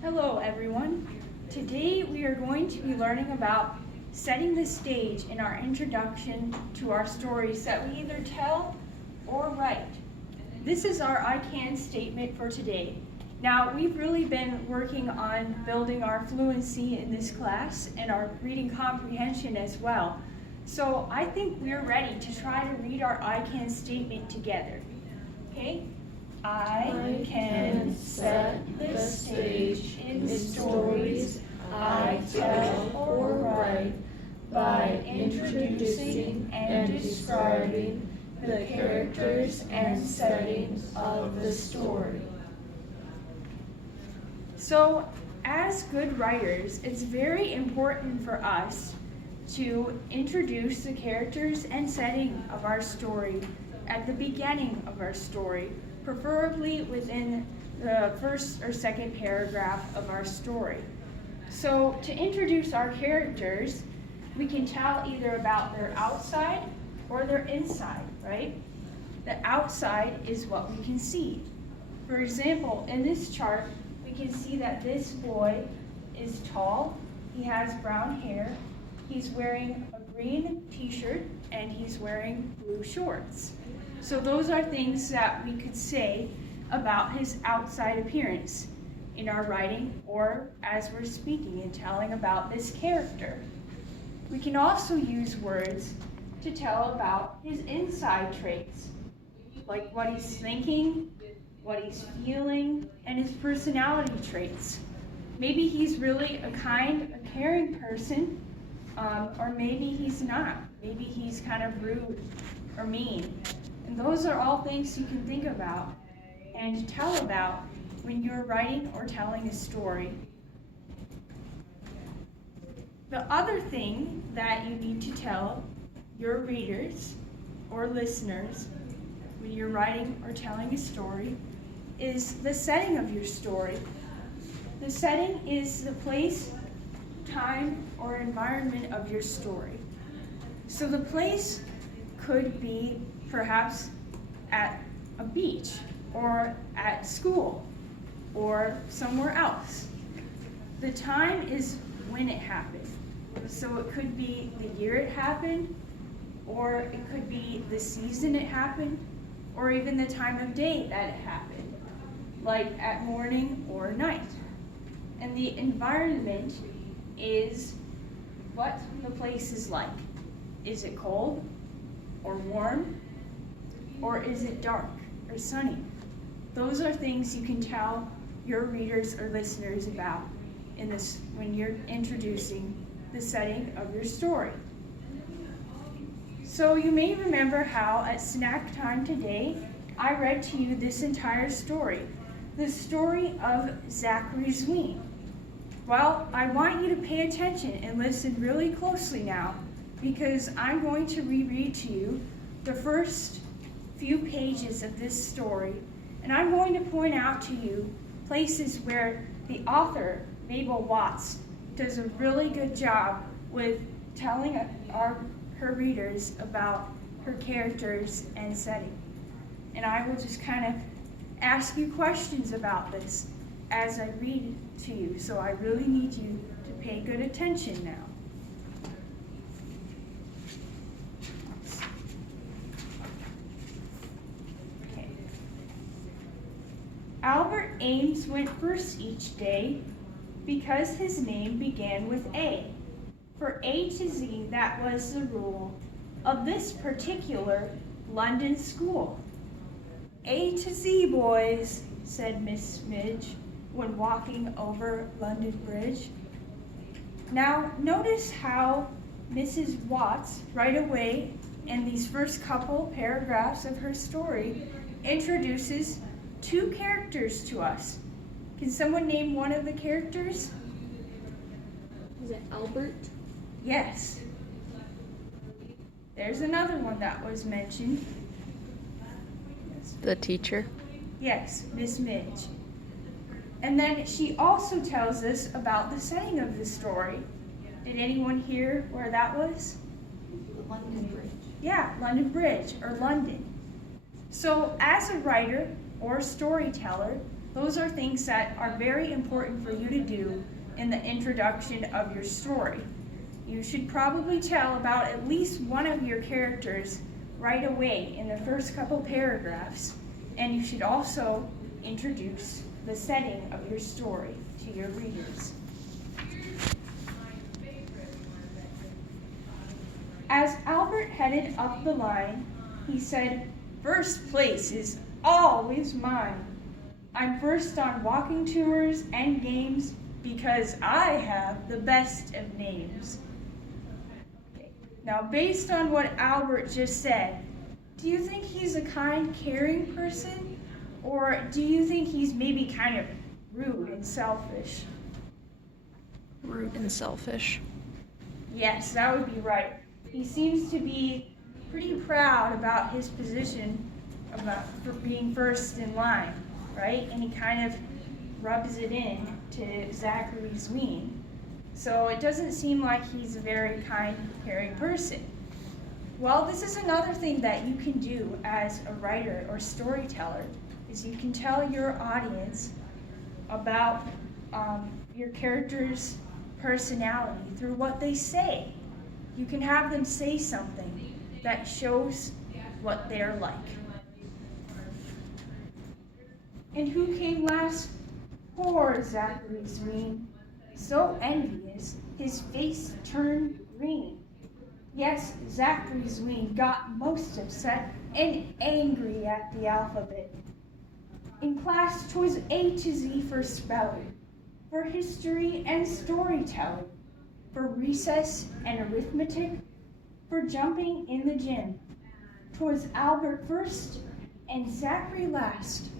Hello everyone. Today we are going to be learning about setting the stage in our introduction to our stories that we either tell or write. This is our I can statement for today. Now we've really been working on building our fluency in this class and our reading comprehension as well. So I think we're ready to try to read our I can statement together. Okay? I can set the stage in stories I tell or write by introducing and describing the characters and settings of the story. So, as good writers, it's very important for us to introduce the characters and setting of our story at the beginning of our story, preferably within the first or second paragraph of our story. So to introduce our characters, we can tell either about their outside or their inside, right? The outside is what we can see. For example, in this chart, we can see that this boy is tall, he has brown hair, he's wearing a green t-shirt, and he's wearing blue shorts. So those are things that we could say about his outside appearance in our writing or as we're speaking and telling about this character. We can also use words to tell about his inside traits, like what he's thinking, what he's feeling, and his personality traits. Maybe he's really a kind, a caring person, or maybe he's not. Maybe he's kind of rude or mean. And those are all things you can think about and tell about when you're writing or telling a story. The other thing that you need to tell your readers or listeners when you're writing or telling a story is the setting of your story. The setting is the place, time, or environment of your story. So the place could be perhaps at a beach or at school or somewhere else. The time is when it happened. So it could be the year it happened, or it could be the season it happened, or even the time of day that it happened, like at morning or night. And the environment is what the place is like. Is it cold or warm? Or is it dark or sunny? Those are things you can tell your readers or listeners about in this when you're introducing the setting of your story. So you may remember how at snack time today, I read to you this entire story, the story of Zachary Zween. Well, I want you to pay attention and listen really closely now, because I'm going to reread to you the first few pages of this story, and I'm going to point out to you places where the author, Mabel Watts, does a really good job with telling her readers about her characters and setting. And I will just kind of ask you questions about this as I read to you, so I really need you to pay good attention now. Albert Ames went first each day because his name began with A. For A to Z, that was the rule of this particular London school. A to Z, boys, said Miss Midge when walking over London Bridge. Now, notice how Mrs. Watts, right away, in these first couple paragraphs of her story, introduces two characters to us. Can someone name one of the characters? Is it Albert? Yes. There's another one that was mentioned. The teacher? Yes, Miss Midge. And then she also tells us about the setting of the story. Did anyone hear where that was? London Bridge. Yeah, London Bridge, or London. So as a writer or storyteller, Those are things that are very important for you to do in the introduction of your story. You should probably tell about at least one of your characters right away in the first couple paragraphs, and you should also introduce the setting of your story to your readers. As Albert headed up the line, he said, "First place is always mine. I'm first on walking tours and games because I have the best of names." Okay. Now, based on what Albert just said, do you think he's a kind, caring person? Or do you think he's maybe kind of rude and selfish? Rude and selfish. Yes, that would be right. He seems to be pretty proud about his position for being first in line, right? And he kind of rubs it in to Zachary Zween. So it doesn't seem like he's a very kind, caring person. Well, this is another thing that you can do as a writer or storyteller, is you can tell your audience about your character's personality through what they say. You can have them say something that shows what they're like. And who came last? Poor Zachary Zween, so envious, his face turned green. Yes, Zachary Zween got most upset and angry at the alphabet. In class, 'twas A to Z for spelling, for history and storytelling, for recess and arithmetic, for jumping in the gym. 'Twas Albert first and Zachary last.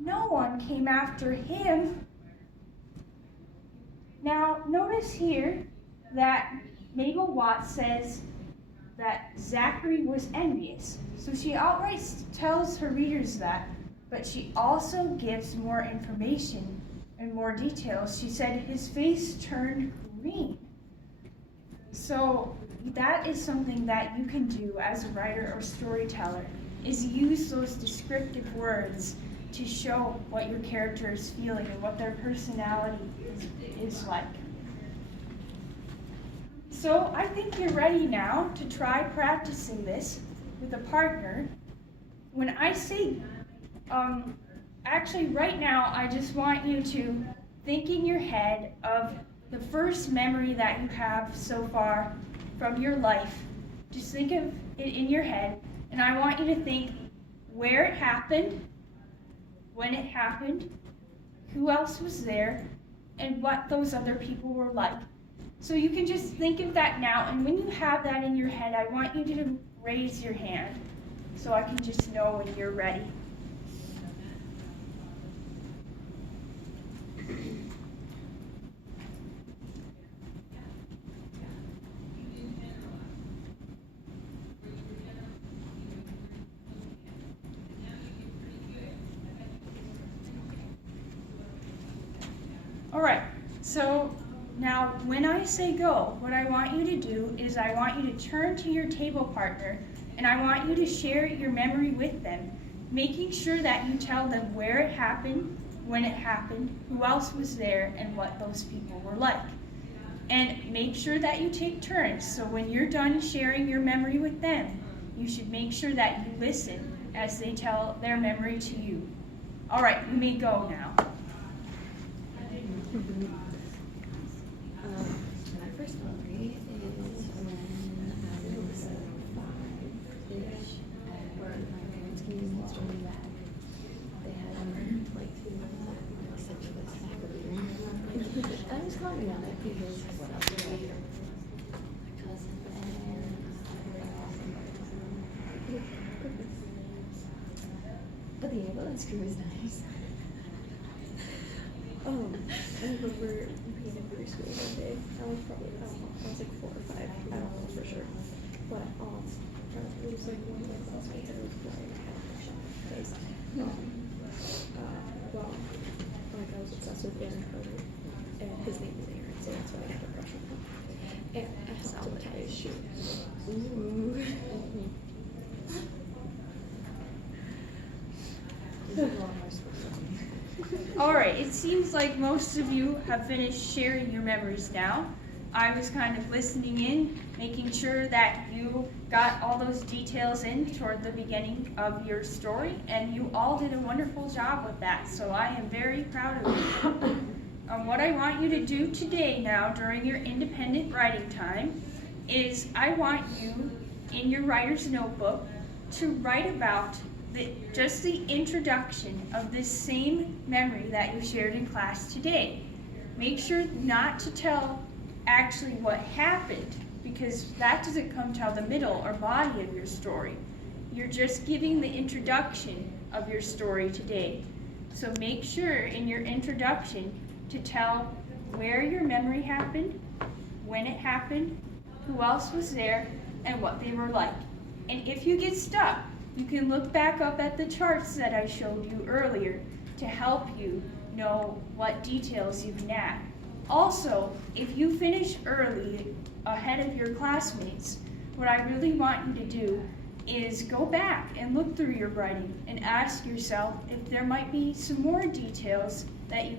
No one came after him. Now, notice here that Mabel Watts says that Zachary was envious. So she outright tells her readers that, but she also gives more information and more details. She said his face turned green. So that is something that you can do as a writer or storyteller, is use those descriptive words to show what your character is feeling and what their personality is like. So I think you're ready now to try practicing this with a partner. When I say, actually right now, I just want you to think in your head of the first memory that you have so far from your life. Just think of it in your head, and I want you to think where it happened, when it happened, who else was there, and what those other people were like. So you can just think of that now, and when you have that in your head, I want you to raise your hand so I can just know when you're ready. All right, so now when I say go, what I want you to do is I want you to turn to your table partner and I want you to share your memory with them, making sure that you tell them where it happened, when it happened, who else was there, and what those people were like. And make sure that you take turns, so when you're done sharing your memory with them, you should make sure that you listen as they tell their memory to you. All right, you may go now. My first memory is when I was 5-ish at my parents' convenience store. They had essentially a snack of beer. I just caught me on it because what else did I do? My cousin and but the ambulance crew was nice. I remember being in preschool one day. I was probably, I don't know, I was like 4 or 5. I don't know for sure. But it was like one of my classmates that was wearing a face. Well, like I was obsessed with Aaron Carter, and his name was Aaron, so that's why I had a crush on him. And I helped him tie his shoe. Ooh. This is all my school. seems like most of you have finished sharing your memories now. I was kind of listening in, making sure that you got all those details in toward the beginning of your story, and you all did a wonderful job with that, so I am very proud of you. What I want you to do today now during your independent writing time is I want you, in your writer's notebook, to write about just the introduction of this same memory that you shared in class today. Make sure not to tell actually what happened, because that doesn't come till the middle or body of your story. You're just giving the introduction of your story today. So make sure in your introduction to tell where your memory happened, when it happened, who else was there, and what they were like. And if you get stuck, you can look back up at the charts that I showed you earlier to help you know what details you can add. Also, if you finish early ahead of your classmates, what I really want you to do is go back and look through your writing and ask yourself if there might be some more details that you